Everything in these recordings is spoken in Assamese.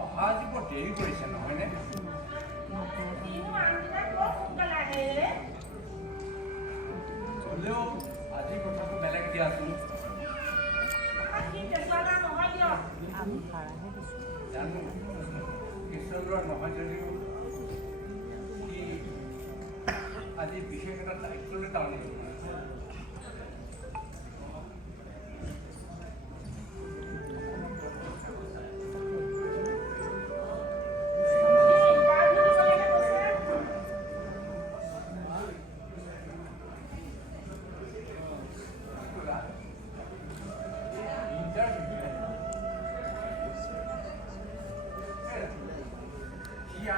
অহা আজি বৰ দেৰি কৰিছে নহয়নে? হ'লেও আজি কথাটো বেলেগ দিয়াচোন। জানো কৃষ্ণদূৰৰ নহয় যদিও সি আজি বিশেষ এটা দায়িত্ব লৈ টাউন আহিব।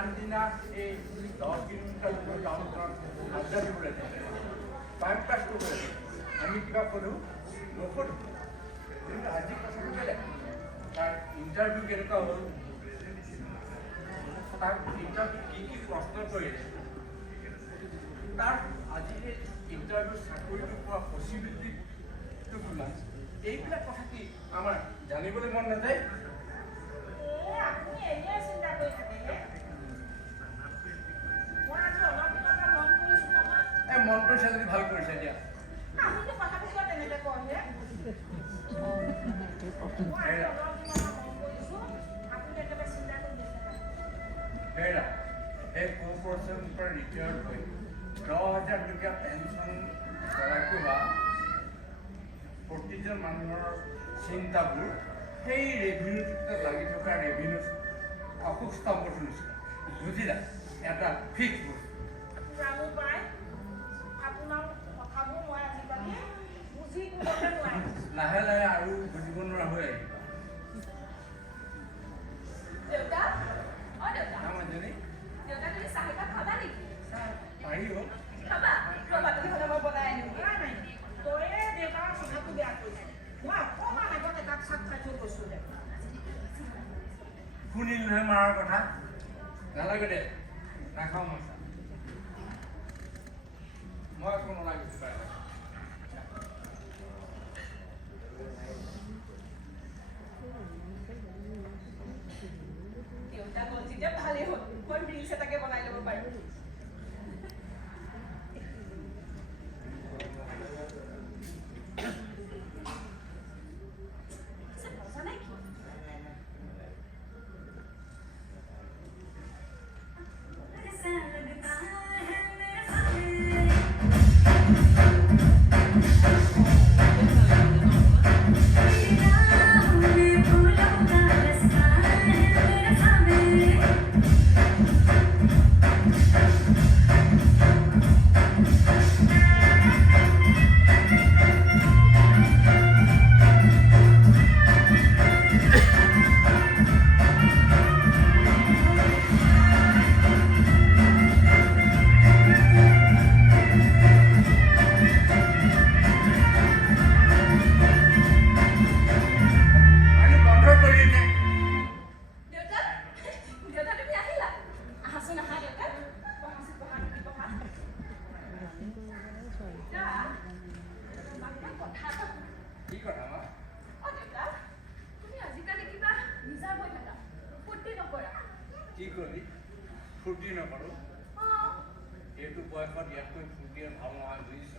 আনদিনা এই 10 কিলোমিটাৰ দূৰ টাউনখনত আড্ডা দিবলৈ থাকে, টাইম পাছ কৰিবলৈ থাকে। আমি কিবা কৰোঁ নকৰোঁ, কিন্তু আজি কথাটো বেলেগ। তাৰ ইণ্টাৰভিউ কেনেকুৱা হ'ল, তাৰ ইণ্টাৰভিউ কি কি প্ৰশ্ন কৰিলে, তাৰ আজি এই ইণ্টাৰভিউ চাকৰিটো পোৱা পচিবিলিটিটো কিমান, এইবিলাক কথা কি আমাৰ জানিবলৈ মন নাযায়? মন কৰিছে যদি ভাল কৰিছে দিয়া। এই কৰ্পৰেশ্যনৰ পৰা ৰিটায়াৰ্ড হৈ 10,000 টকীয়া পেঞ্চন গৰাকী হোৱা প্ৰতিজন মানুহৰ চিন্তাবোৰ সেই ৰেভিনিউটোতে লাগি থকা ৰেভিনিউ অসুস্থম্ভটোৰ নিচিনা, বুজিলা? এটা ফিক্স বস্তু। লাহে লাহে আৰু বুজিব নোৱাৰা হৈ আহিব। শুনিল নহয় মাৰৰ কথা, নালাগে দে, নাখাওঁ মই। মই একো নালাগিছো। ভালেই হ'ল, মই ৰিলছ এটাকে বনাই ল'ব পাৰোঁ। কি কৰি ফূৰ্তি নকৰোঁ? এইটো বয়সত ইয়াতকৈ ফূৰ্তিয়ে ভাল নহয়, বুজিছ?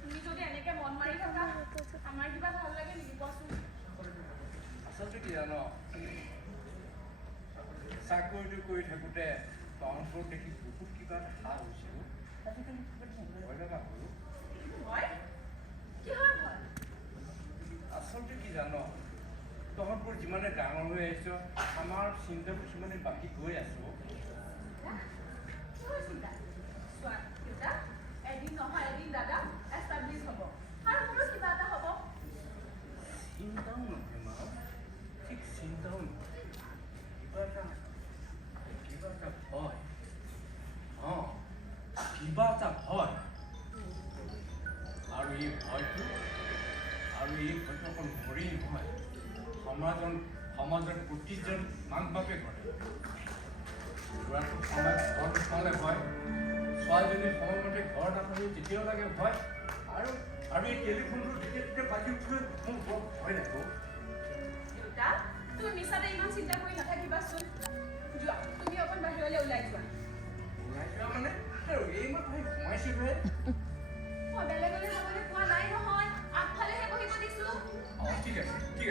তুমি যদি এনেকে মন মাৰি থাকা, আমাৰ কিবা ভাল লাগে নেকি কোৱাচোন? আচলতে কি জানো, চাকৰিটো কৰি থাকোঁতে টাউনবোৰ দেখি বহুত কিবা ভাল হৈছে। আজিকালি ভয় লগা হ'ল। আচলতে কি জানো, তহঁতবোৰ যিমানে ডাঙৰ হৈ আহিছ, আমাৰ চিন্তাবোৰ সিমানে বাঢ়ি গৈ আছো। এদিন নহয় এদিন দাদা এষ্টাব্লিছ হ'ব আৰু মোৰো কিবা এটা হ'ব। চিন্তাও নহয় মা, ঠিক চিন্তাও নহয়, কিবা এটা ভয়। কিবা এটা ভয়। আৰু এই ভয়টো অকল মৰি নহয়, সমাজৰ প্ৰতিজন মাক বাপে কৰে। ল'ৰাটো ঘৰত সোমালে ভয়, ছোৱালীজনী সময়মতে ঘৰ নাথাকি তেতিয়াও লাগে ভয়। আৰু এই টেলিফোনটো যেতিয়া বাজি উঠিলে মোৰ বৰ ভয় লাগে। তুমি মিছাতে ইমান চিন্তা কৰি নাথাকিবাচোন যোৱা তুমি অকণ বাহিৰলৈ ওলাই যোৱা মানে আৰু এই মই সোমাইছিলোহে মই বেলেগলৈ যাবলৈ কোৱা নাই নহয় আগফালেহে বহিব দিছো ঠিক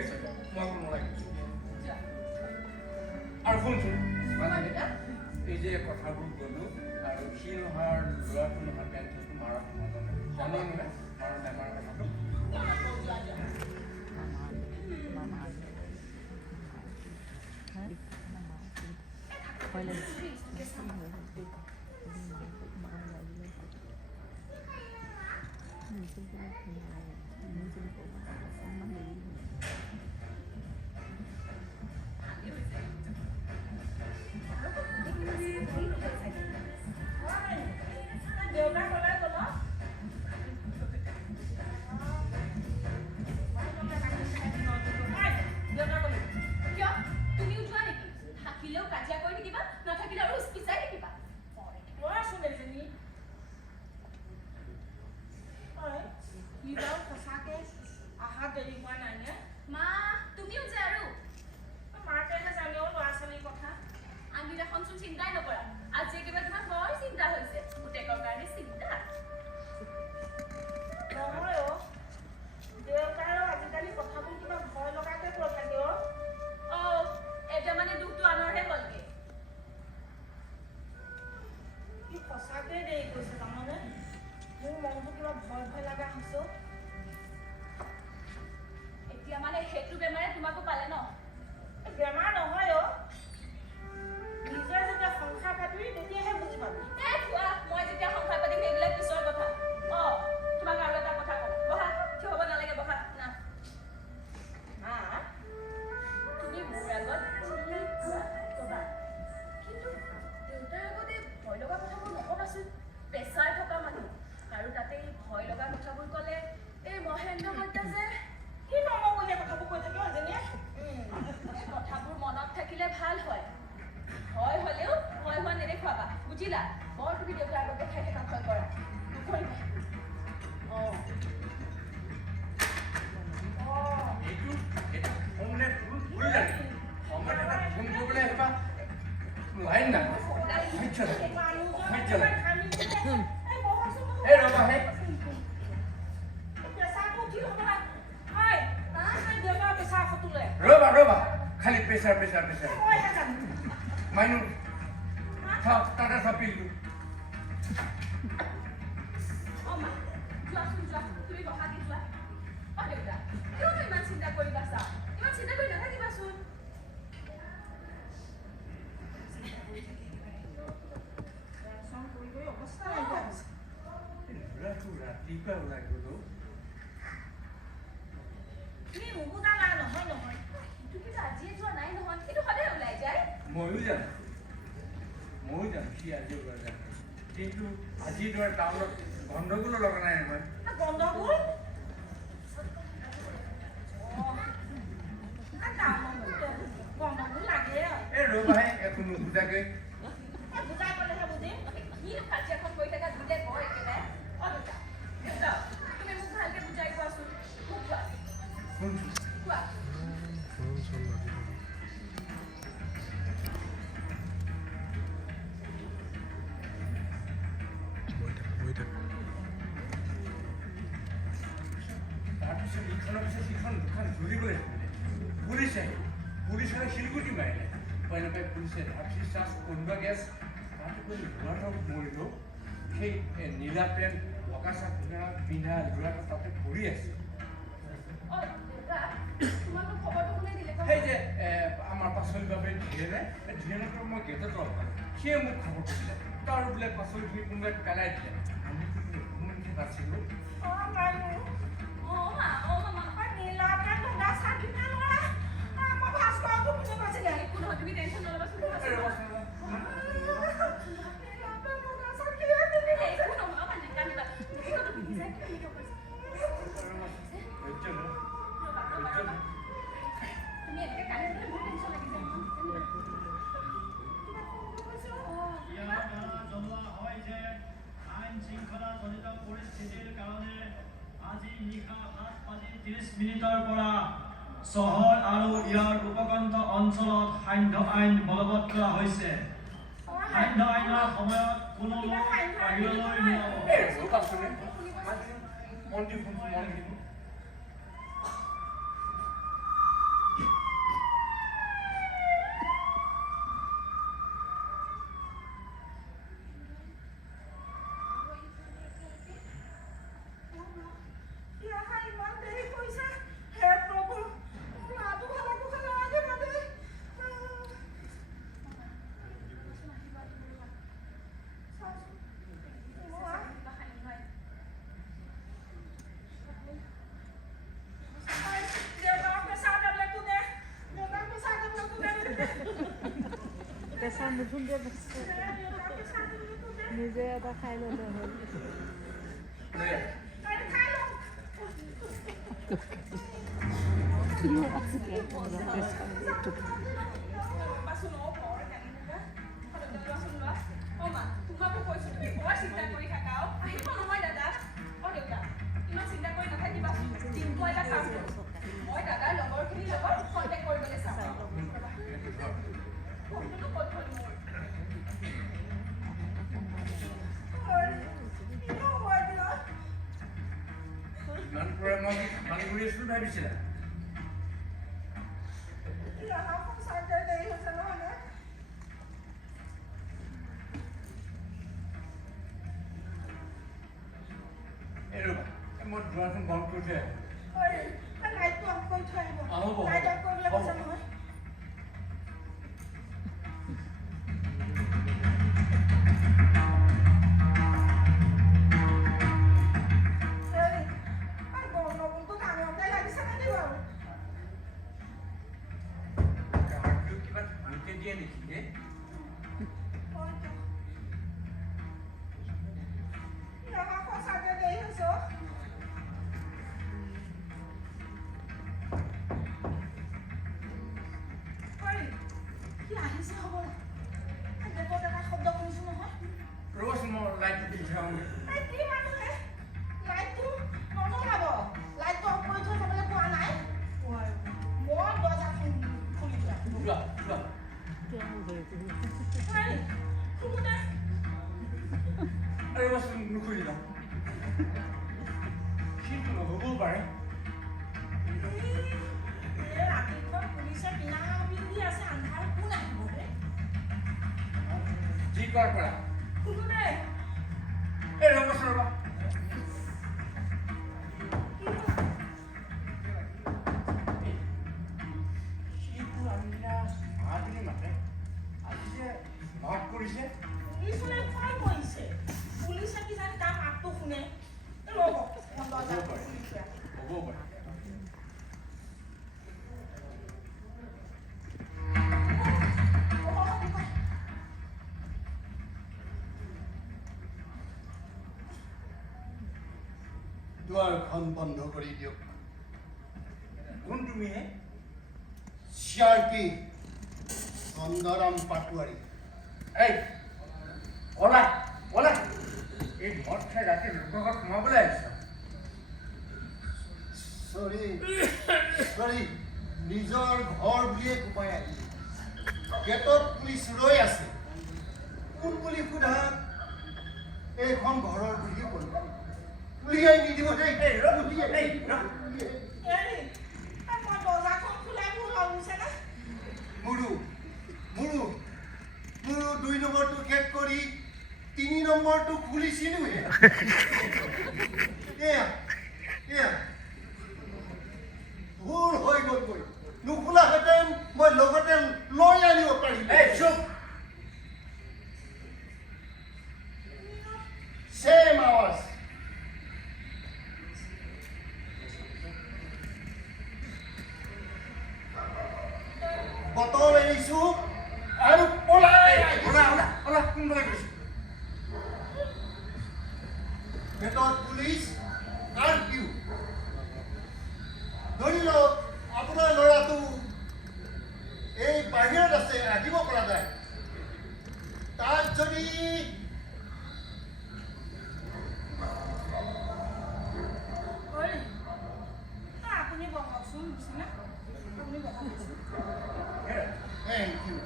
আছে মই অকণ ওলাই গৈছোঁ যোৱা আৰু শুনচোন দেউতা এই যে কথাবোৰ গ'লো আৰু সি নোহোৱাৰ ল'ৰাটো নোহোৱাৰ টেনশ্যনটো মাৰা সমাধান জানো নহয় মাৰা নেমাৰা কথাটো ৰবা খালি প্ৰেছাৰ মাইনু তাতে চাপিলো ৰাতিপুৱা ওলাই গলো ময়ো জানো সি আজি ওলাই যায় কিন্তু আজি তোমাৰ টাউনত গণ্ডগোলো লগা নাই নহয় এই ৰবাহে একো নুবুজাকে তাৰপিছত ইখনৰ পিছত সিখন দোকান ঘূৰিবলৈ পুলিচে শিলগুটি মাৰিলে উপায় নাপায় পুলিচে তাৰপিছত চাৰ্জ কোনোবা গেছ তাতকৈ ল'ৰাটো মৰিলোঁ সেই নীলা পেণ্ট বগা চাৰ্ট পিন্ধা ল'ৰাটো তাতে পৰি আছে সেই যে আমাৰ পাচলি বাবে ধীৰেণক মই গেটত লগ পালোঁ সিয়ে মোক খবৰ কৰিলে তাৰ বোলে পাচলিখিনি কোনোবাই পেলাই দিলে আমি বাচিলোঁ তুমি টেনশন নলবা পৰিস্থিতিৰ কাৰণে আজি নিশা 7:30 পৰা চহৰ আৰু ইয়াৰ উপকণ্ঠ অঞ্চলত সান্ধ্য আইন বলবৎ কৰা হৈছে। সান্ধ্য আইনৰ সময়ত কোনো লোক বাহিৰলৈ নোলাব। মন্ত্ৰী মন্ত্ৰী পেছা নুঠোঁতে নিজে এটা খাই ল'লে হ'ল। ভাবিছিলা মই দুৱাৰখন বন্ধ কৰি থৈ দিয়ে নেকি ৰ'বচোন মই লাইটটো দি থৈ নুখুলিবা সেইটো নহ'বও পাৰে যি কৰ পৰা ৰ'বচোন ৰ'বা কৰিছে দুৱাৰখন বন্ধ কৰি দিয়ক। কোন তুমি চিআৰপি চন্দ্ৰাম পাটোৱাৰী। এই ওলা ওলা এই মদ খাই ৰাতি লোকৰ ঘৰত সোমাবলৈ আহিছা চৰি নিজৰ ঘৰ বুলিয়ে কোপাই আহিলে। গেটত পুলিচ ৰৈ আছে। কোন বুলি সোধা এইখন ঘৰৰ বুলিয়ে ক'লো। উলিয়াই নিদিব মোৰো 2 নম্বৰটো শেষ কৰি 3 নম্বৰটো খুলিছিলো ভুল হৈ গ'লগৈ। নুখোলাহেঁতেন মই লগতে লৈ আনিব পাৰিম। Same hours. বটল এৰিছো আৰু পলাই কোনবিলাক গৈছে গেটত পুলিচ আৰু কিউ। ধৰি লওক আপোনাৰ ল'ৰাটো এই বাহিৰত আছে, আহিব পৰা যায়। তাত যদি আপুনি বহকচোন Thank you.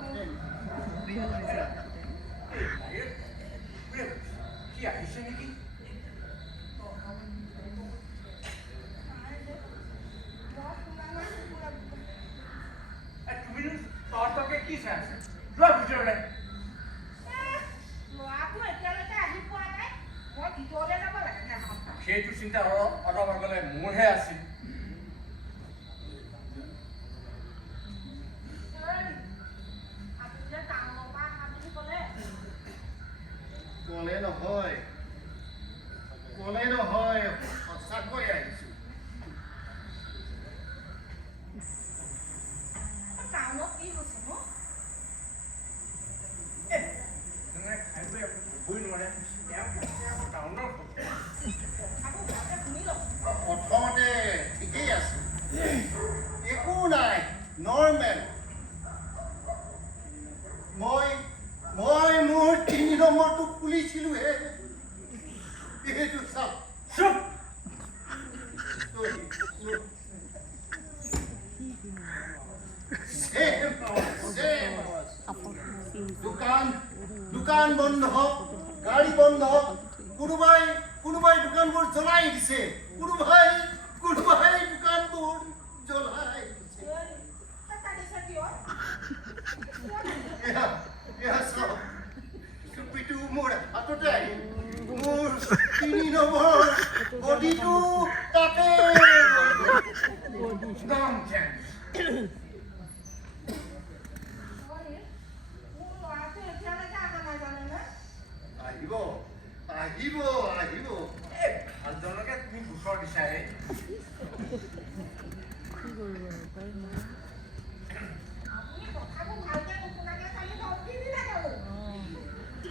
কি আহিছে নেকি? তুমি তহঁতকে কি চাই আছে? যোৱা ভিতৰলৈ। ল'ৰাটো এতিয়ালৈকে আহি পোৱা নাই মই ভিতৰলৈ যাব লাগে নে সেইটো চিন্তা অলপ আগলৈ মোৰহে আছিল। আপুনি যে টাউনৰ পৰা অহা বুলি ক'লে কলে নহয় সঁচাকৈ আহিছো। টাউনত কি হৈছে নো? খাই বৈ হ'বই নোৱাৰে। টাউনৰ আকৌ ঘৰতে শুনি লওক প্ৰথমতে ঠিকেই আছে, একো নাই, নৰ্মেল। মই মোৰ 3 নম্বৰটো খুলিছিলোহে। এইটো চাওক। চুপ। দোকান বন্ধ, গাড়ী বন্ধ, কোনোবাই দোকানবোৰ জ্বলাই দিছে, কোনোবাই দোকানবোৰ জ্বলাই দিছে। এয়া চাওক, টুপিটো মোৰ হাততে আহিল, মোৰ 3 নম্বৰ বডিটো তাতে Nonsense. মোৰ ল'ৰাটো এতিয়ালৈকে অহা নাই জানেনে? আহিব। ভালজনকে তুমি গোচৰ দিছাহে। আপুনি কথাবোৰ ভালকে নুশুনাকে খালি ধমকি দিলে বাৰু।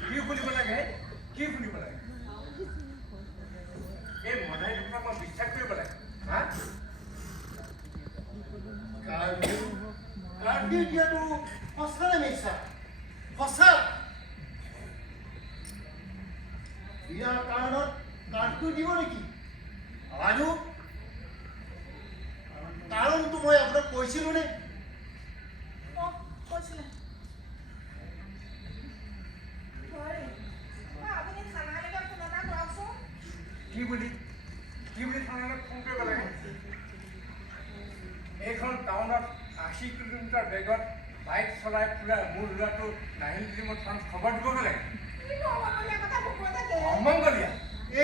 কি শুনিব লাগে? কি শুনিব লাগে? এই মদাহী দুখনক মই বিশ্বাস কৰিব লাগে? হা? কাৰ্ডি দিয়াটো সঁচা নে মিছা? সঁচা। বিয়াৰ কাৰণত কাৰ্ডটো দিব নেকি? আৰু কাৰণটো মই আপোনাক কৈছিলো নে? কৈছিলে আপুনি থানালৈকে ফোন এটা কৰকচোন। কি বুলি থানালৈ ফোন কৰিব লাগে? এইখন টাউনত 80 কিলোমিটাৰ বেগত বাইক চলাই ফুৰা মোৰ ল'ৰাটো নাহিল বুলি মই থানাত খবৰ দিব লাগে। অমংগলীয়া।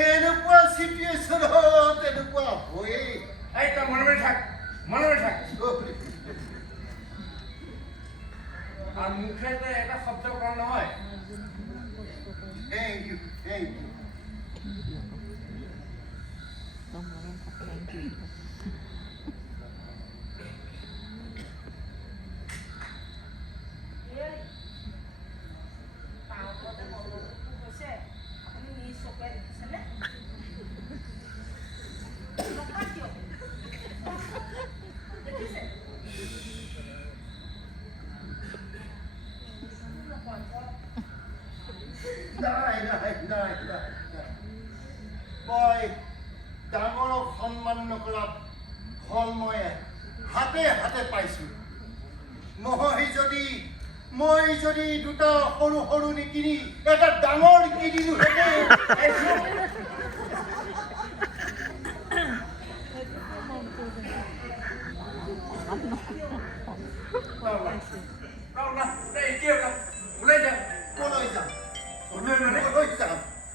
এনেকুৱা চিটুৱেশ্যনত এনেকুৱা হয়েই। এই তই মনে থাক। আৰু মুখে যে এটা শব্দ কৰা নহয়। Thank you. আপুনি নিজ চকুৰে দেখিছেনে? দেখিছে? নাই। মই ডাঙৰক সন্মান নকৰা ফল মই হাতে পাইছো। মই যদি দুটা সৰু নিকিনি এটা ডাঙৰ কিনিলো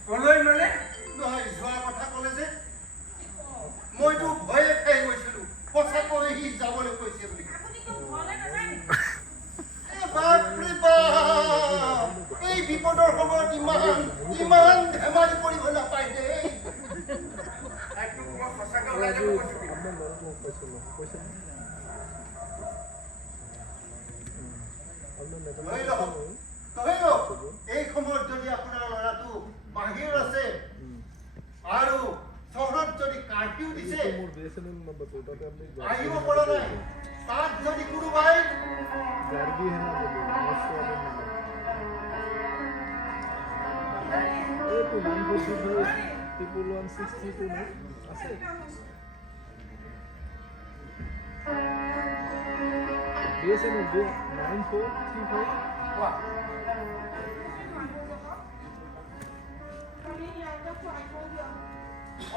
কলৈ মানে? নহয়, যোৱা কথা ক'লে যে মইতো ভয়ে খাই গৈছিলো, সঁচাকৈ সি যাবলৈ কৈছে বুলি। আপুনি কি ঘৰলৈ নাযায় নেকি? বাপৰে বাপ, এই বিপদৰ সময়ত ইমান ধেমালি কৰিব নাপায় দেই। সঁচাকৈ ওলাই যাব কৈছো। ধৰি লওক, এই সময়ত যদি আপোনাৰ ল'ৰাটো বাহিৰ আছে আৰু চহৰত যদি কাৰ্ফিউ দিছে, আহিব পৰা নাই, তাত যদি কোনোবাই BSNL কোৱা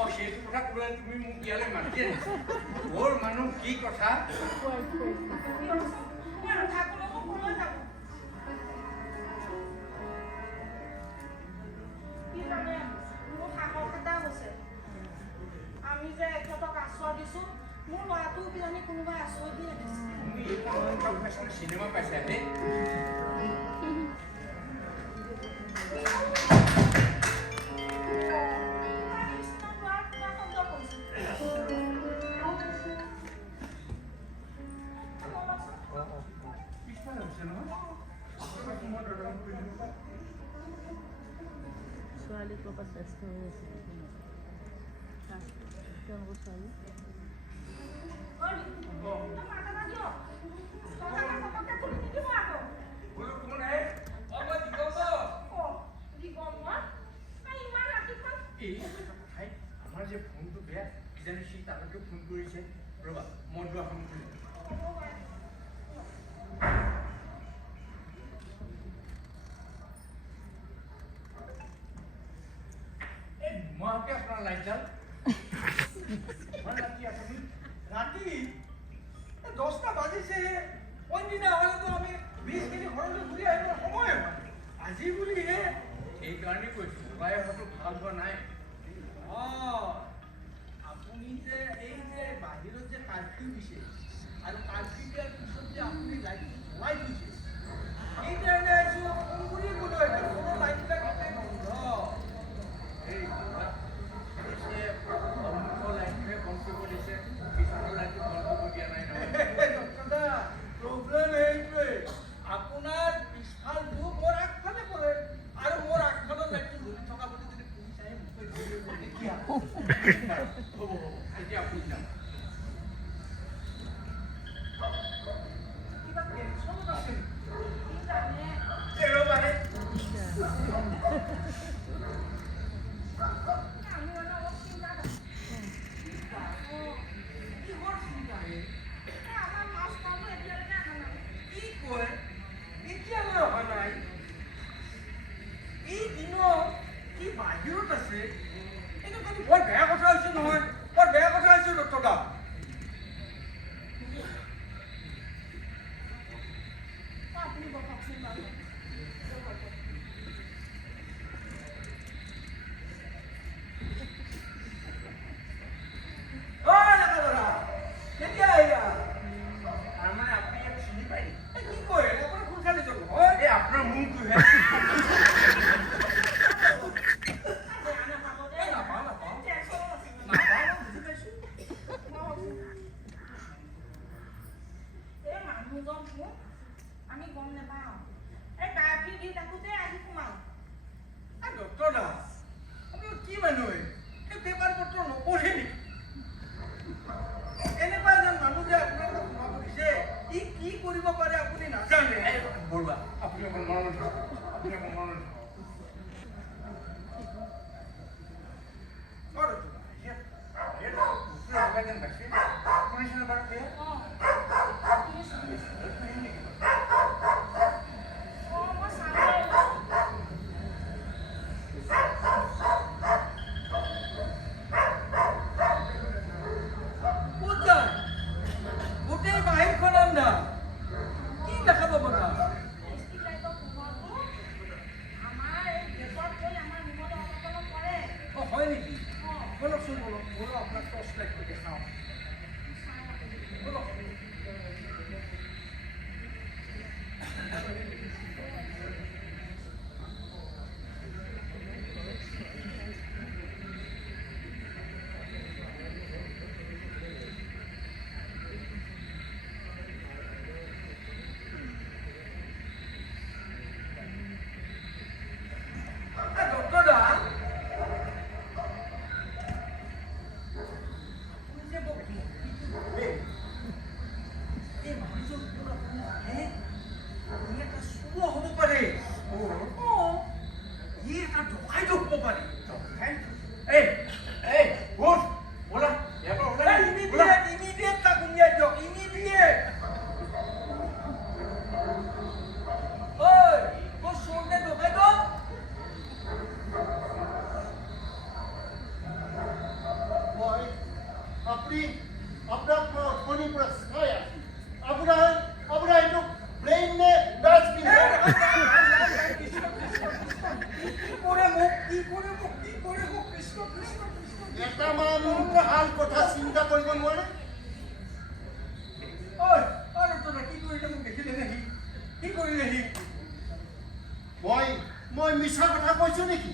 অ সেইটো কথা ক'লে তুমি মোক ইয়ালৈ মাতি আনিছা মোৰ মানুহ কি কথা আমি যে এখেতক আশ্ৰয় দিছো মোৰ ল'ৰাটো কিজানি কোনোবাই আশ্ৰয় দিয়ে দিছে তুমি এইখন চিনেমা পাইছা নে ছোৱালী ক'ৰবাত ব্যস্ত হৈ আছে তেওঁলোকৰ ছোৱালী আমাৰ যে ফোনটো বেয়া কিজানি সি তালৈকে ফোন কৰিছে ৰ'বা মই দুৱাৰখন খুলিম এই ধুমাকে আপোনাৰ লাইটডাল ৰাতি আপুনি ৰাতি 10টা বাজিছেহে অইনদিনা হ'লেতো আমি 20 মিনিট ঘৰলৈ ঘূৰি আহিবৰ সময় হয় আজি বুলিহে সেইকাৰণে কৈছোঁ ওলাই অহাটো ভাল হোৱা নাই আপুনি যে এই যে বাহিৰত যে কাৰ্ফিউ দিছে আৰু কাৰ্ফিউ দিয়াৰ পিছত যে আপুনি লাইটটো জ্বলাই দিছে সেইকাৰণে আহিছোঁ ফোন কৰিয়ে ক'লো এতিয়া ফোনৰ লাইটবিলাক একেবাৰে বন্ধ এই অমুকৰ লাইটটোহে বন্ধ কৰিব দিছে পিছৰ লাইটটো বন্ধ কৰিব দিয়া নাই নহয় ডক্টৰ প্ৰব্লেম এইটোৱে আপোনাৰ পিছফালটো মোৰ আগফালে পৰে আৰু মোৰ আগফালৰ লাইটটো জ্বলি থকা বুলি যদি পুলিচ আহি মুখে ধৰিব তেতিয়া হ'ব এতিয়া আপুনি যাওক কিবা টেনশ্যনত আছে ৰ'বাহে কিহৰ চিন্তা হে কি কয় এতিয়ালৈ অহা নাই এই দিনত কি বাহিৰত আছে এইটো কিন্তু বৰ বেয়া কথা হৈছে নহয় বৰ বেয়া কথা হৈছে ডক্টৰ দা আপুনি বহকচোন বাৰু কেতিয়া আহিলা তাৰমানে আপুনি ইয়াক চিনি পায় নেকি? কি কয় অকণ সোনকালে যাব হয় এই আপোনাৰ মুখটোহে নাপাওঁ নাপাওঁ বুজি পাইছোঁ এই মানুহজন মোক আমি গম নাপাওঁ এই কাৰ্ফিউ দি থাকোঁতে আহি সোমাওঁ ডক্টৰ দা আপুনি কি মানুহ এই পেপাৰ পত্ৰ নপঢ়ে নেকি এনেকুৱা এজন মানুহ যে আপোনালোকক সোমাব দিছে ই কি কৰিব পাৰে আপুনি নাজানে বৰুৱা আপুনি অকণ মনত ৰাখক আপুনি অকণ মনত ৰাখক মই চাওঁ ক'ত যায় গোটেই বাহিৰখন আন্ধাৰ কি দেখাব বনা ষ্ট্ৰীট লাইটৰ পোহৰটো মই মিছা কথা কৈছো নেকি?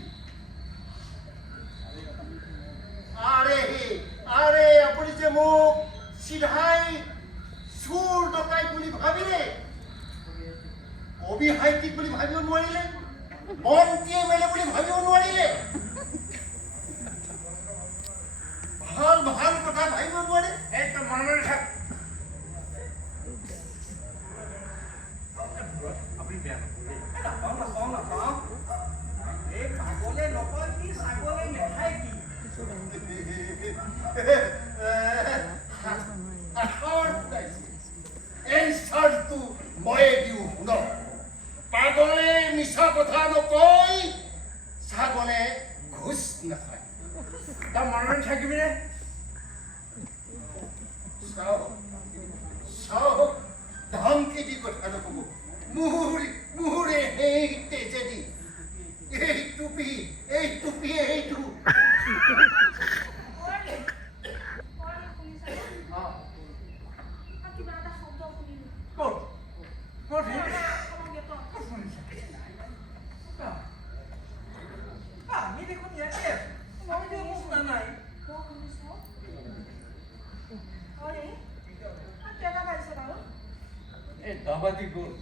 আৰে আপুনি যে মোক চিধাই চোৰ ডকাইত বুলি ভাবিলে, কবি সাহিত্যিক বুলি ভাবিব নোৱাৰিলে, মন্ত্ৰী এমএলএ বুলি ভাবিব নোৱাৰিলে, ভাল ভাল কথা ভাবিব নোৱাৰে। এইটো মনলৈ থাক। আপুনি বেয়া নকৰে। নাপাওঁ। এই পাগলে নকয় কি ছাগলে নেখায় কি? এনচাৰটো ময়ে দিওঁ শুনক। পাগলে মিছা কথা নকয়, ছাগলে ঘোচ নাখায়। তই মনলৈ থাকিবিনে? চাওক ধমকি দি কথা নকব। মোৰে সেই তেজেদি এই টুপি এইটো কিবা এটা শব্দ শুনিলো। ক'ত শুনিছা? আমি দেখোন ইয়াতে আমি দেখোন শুনা নাই। কেইটা পাইছে বাৰু? এই দবাজি গ'ল।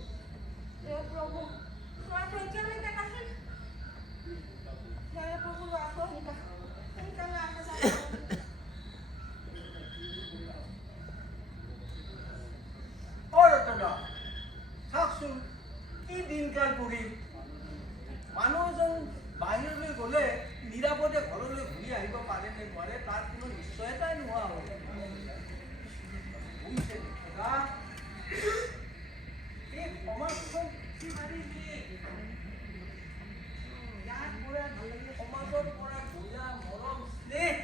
প্ৰভু ল'ৰাটো এতিয়ালৈকে নাহিল। জয় প্ৰভু ল'ৰাটো সোনকালে আহে যাব। চাওকচোন কি দিনকাল পৰিল। মানুহ এজন বাহিৰলৈ গ'লে নিৰাপদে ঘৰলৈ ঘূৰি আহিব পাৰে নে নোৱাৰে তাৰ কোনো নিশ্চয়তাই নোহোৱা হ'ল। এই সমাজখন সমাজৰ পৰা দয়া মৰম স্নেহ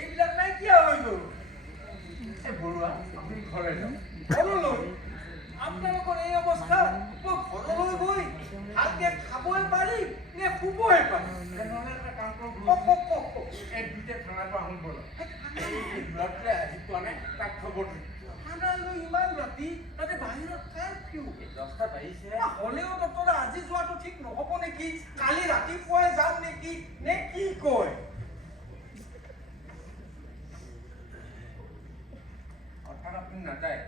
এইবিলাক নাইকিয়া হৈ গ'ল। এই বৰুৱা, আপুনি ঘৰলৈ যাওক। ঘৰলৈ আপোনালোকৰ এই অৱস্থা, মই ঘৰলৈ গৈ ভালকে খাবই পাৰিম নে শুবই পাৰিম? তেনেহ'লে এটা কাম কৰক। এই দুইটা থানাৰ পৰা আহোঁ ব'লক। এই ল'ৰাটোৱে আহি পোৱা নাই, তাক খবৰ দিম। থানালৈ ইমান ৰাতি, তাতে বাহিৰত কাৰফিউ। 10টা বাজিছে। হ'লেও ডক্টৰ আজি যোৱাটো ঠিক নহ'ব নেকি? কালি ৰাতিপুৱাই যাম নেকি নে কি কয়? অৰ্থাৎ আপুনি নাযায়।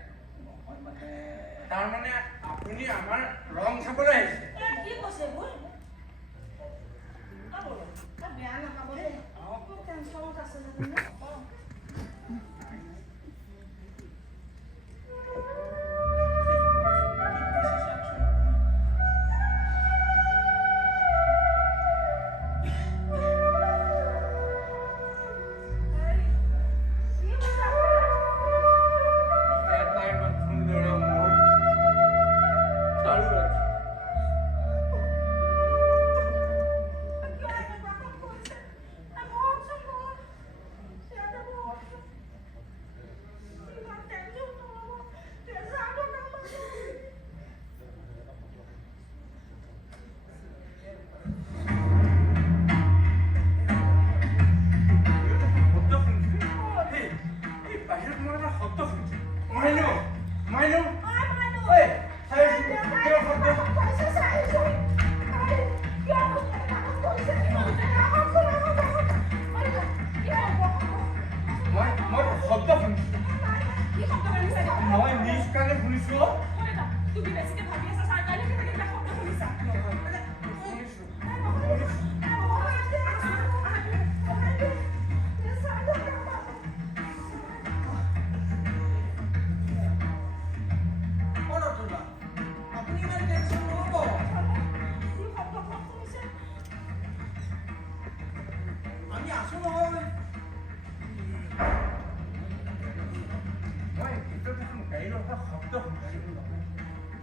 তাৰমানে আপুনি আমাৰ ৰং চাবলৈ আহিছে। কি কৈছে বেয়া নাপাব দেই। টেনশ্যনত আছে জানে।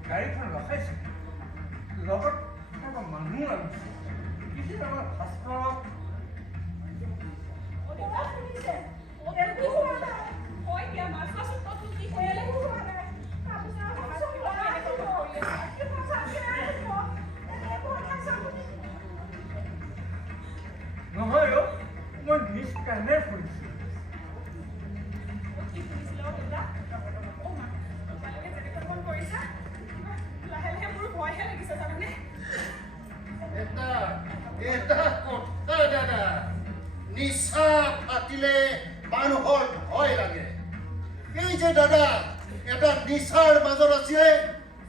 গাড়ীখন ৰখাইছে, লগত এটা মানুহ আহিছে। কিছু আমাৰ ভাস্কৰক নহয়, মই নিজ কাণে শুনিছোঁ। দাদা এটা নিচাৰ মাজত আছিলে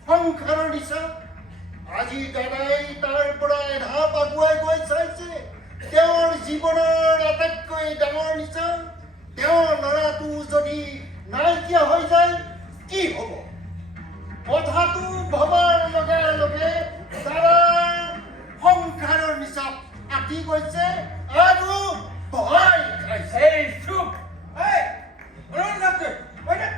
সংসাৰৰ নিচা আজি দাদাই তাৰ পৰা এঢাপ আগুৱাই গৈ চাইছে তেওঁৰ জীৱনৰ আটাইতকৈ ডাঙৰ নিচা তেওঁৰ ল'ৰাটো যদি নাইকিয়া হৈ যায় কি হ'ব কথাটো ভবাৰ লগে লগে দাদাৰ সংসাৰৰ নিচা আঁতি গৈছে আৰু ভয় খাইছে এই চুপ এই অলপ লাগতে ওই না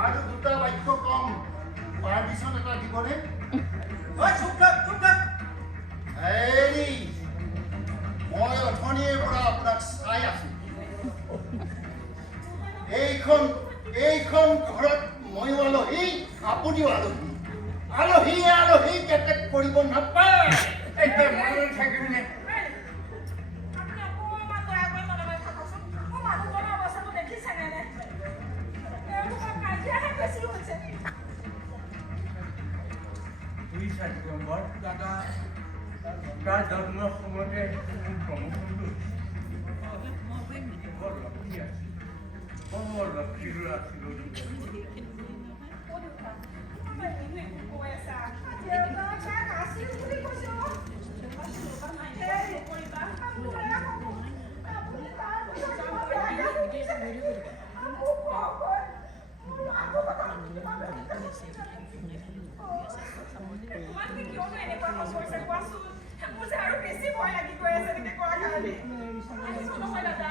আৰু দুটা বাক্য কম পাৰ্টিশ্যন এটা দিবনে ওই চুপ থাক হেৰি মই অথনিৰ পৰা আপোনাক চাই আছো এইখন ঘৰত ময়ো আলহী আপুনিও আলহী আলহী কেটেক কৰিব নাপায় এই তে মন থাকিবি নে আপুনি অকণমান দয়া কৰি মনে মনে থাককচোন মোৰ মানুহজনৰ অৱস্থাটো দেখিছেনে নে তেওঁলোকৰ কাজিয়াহে বেছি হৈছে দুই ছেপ্টেম্বৰ দাদা তাৰ জন্মৰ সময়তে মোৰ প্ৰমোচনটো বৰ লক্ষী আছিল বৰ লক্ষী আছিলোঁ আৰু বেছি ভয় লাগি গৈ আছে এনেকে কৰা কাৰণে নহয় দাদা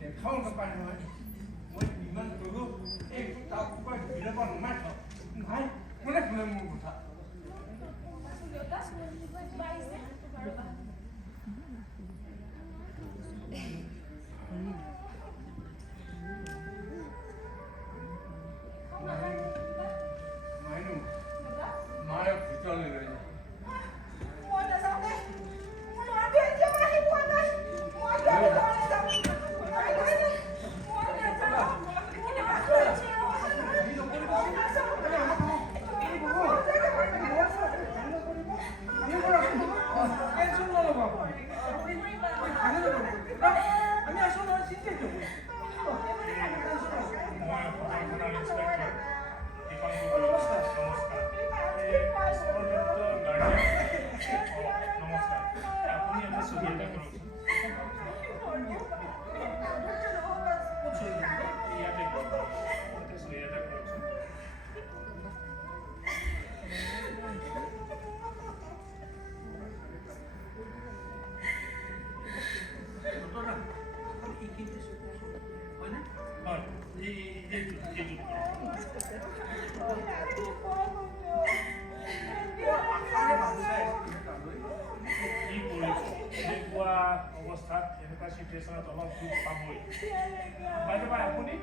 দেখাও নাপায় নহয় মই ইমান কৰোঁ এই তাৰ পৰা বিৰাব নমাই থওঁ নাই কোনে শুনে মোৰ কথা মায়ক ভিতৰলৈ লৈ যায় অৱস্থাত এনেকুৱা চিটুৱেশ্যনত অলপ দুখ পাবই বাইদেউ বাই আপুনি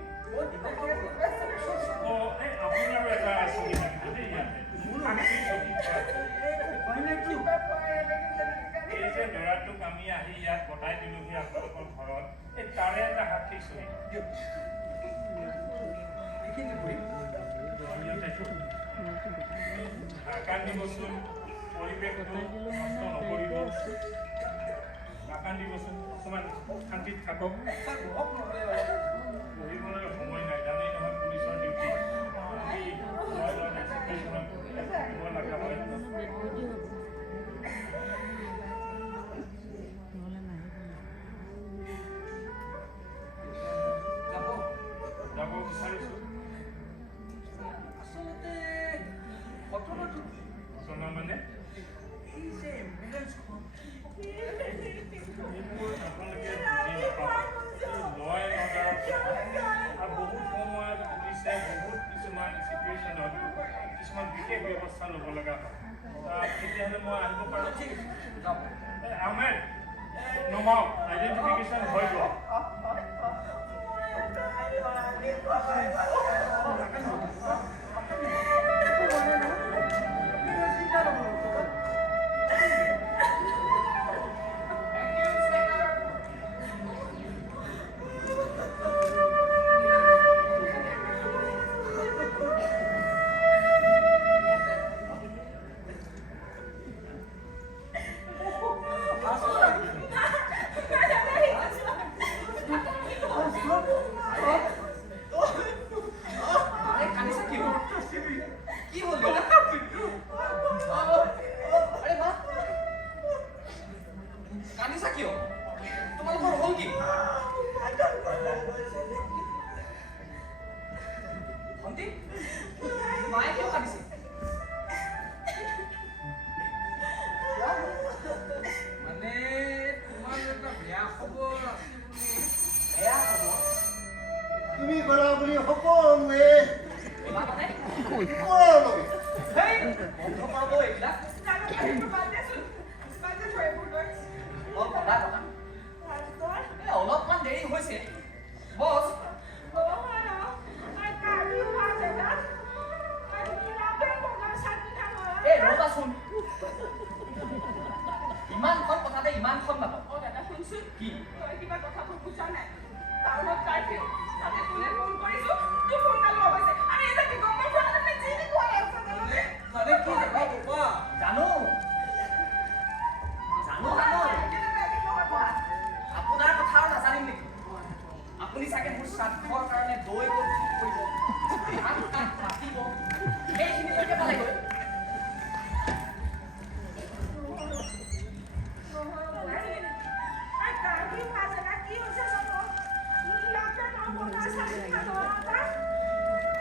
আপুনি আৰু এটা ছবি থাকিব দেই ইয়াতে এই যে ল'ৰাটোক আমি আহি ইয়াত পঠাই দিলোহি আপোনালোকৰ ঘৰত এই তাৰে এটা সাক্ষী ছবি ঢাকা দিবচোন পৰিৱেশটো নষ্ট নকৰিব দিবচোন অকণমান শান্তিত থাকক পঢ়িবলৈ সময় নাই জানেই নহয় পুলিচৰ ডিউটি থাকিব লগা হয় যাব বিচাৰিছোঁ ঘটনা মানে আপোনালোকে বুজি নাপাব লয় অৰ্ডাৰ ল'ব লগা হয় তেতিয়াহ'লে মই আহিব পাৰোঁ ঠিক আছে যাওক আহমেদ নমাওক আইডেণ্টিফিকেশ্যন হৈ গ'ল তুমি কৰা বুলি সকলোৱে ওপৰলৈ অলপমান দেৰি হৈছে বছ এই ৰ'বাচোন ইমানখন কথাতে ইমানখন নাটক দাদা শুনচোন কি তই কিবা কথাবোৰ বুজা নাই টাউনত কাৰ্ফিউ তাতে তোলে ফোন কৰিছো তোৰ ফোন নালোৱা হৈছে আৰু এই যে কি গম পোৱা নাই যি কি কৈ আছে জাননে মানে কি কোৱা জানো আপোনাৰ কথা আৰু নাজানিম নেকি আপুনি চাগে মোৰ স্বাৰ্থৰ কাৰণে দৈ ক'ত ঠিক কৰিব ভাত তাত মাতিব সেইখিনিলৈকে পালেগৈ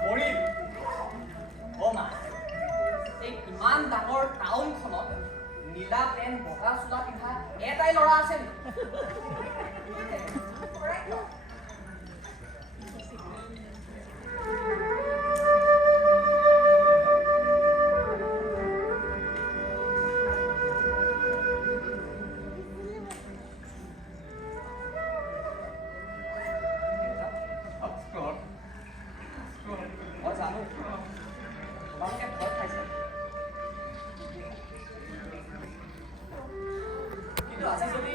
মৰিম অ' মা এই ইমান ডাঙৰ টাউনখনত নীলা পেণ্ট বগা চোলা পিন্ধা এটাই ল'ৰা আছে নেকি মই জানো তোমালোকে ভয় খাইছা কিন্তু আজি যদি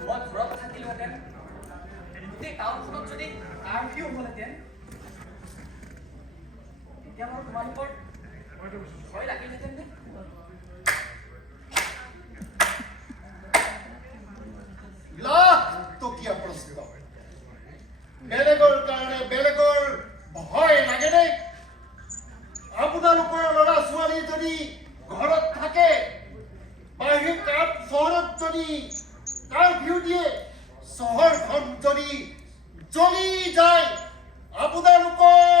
মই ঘৰত থাকিলোহেঁতেন গোটেই টাউনখনত যদি কাৰ্ফিউ হ'লহেঁতেন তেতিয়া বাৰু তোমালোকৰ ভয় লাগিলহেঁতেন নে লাখ টকীয়া প্ৰশ্ন বেলেগৰ কাৰণে বেলেগৰ ভয় লাগেনে আপোনালোকৰ ল'ৰা ছোৱালী যদি ঘৰত থাকে বাহিৰ চহৰত যদি কাৰ্ফিউ দিয়ে চহৰখন যদি জ্বলি যায় আপোনালোকৰ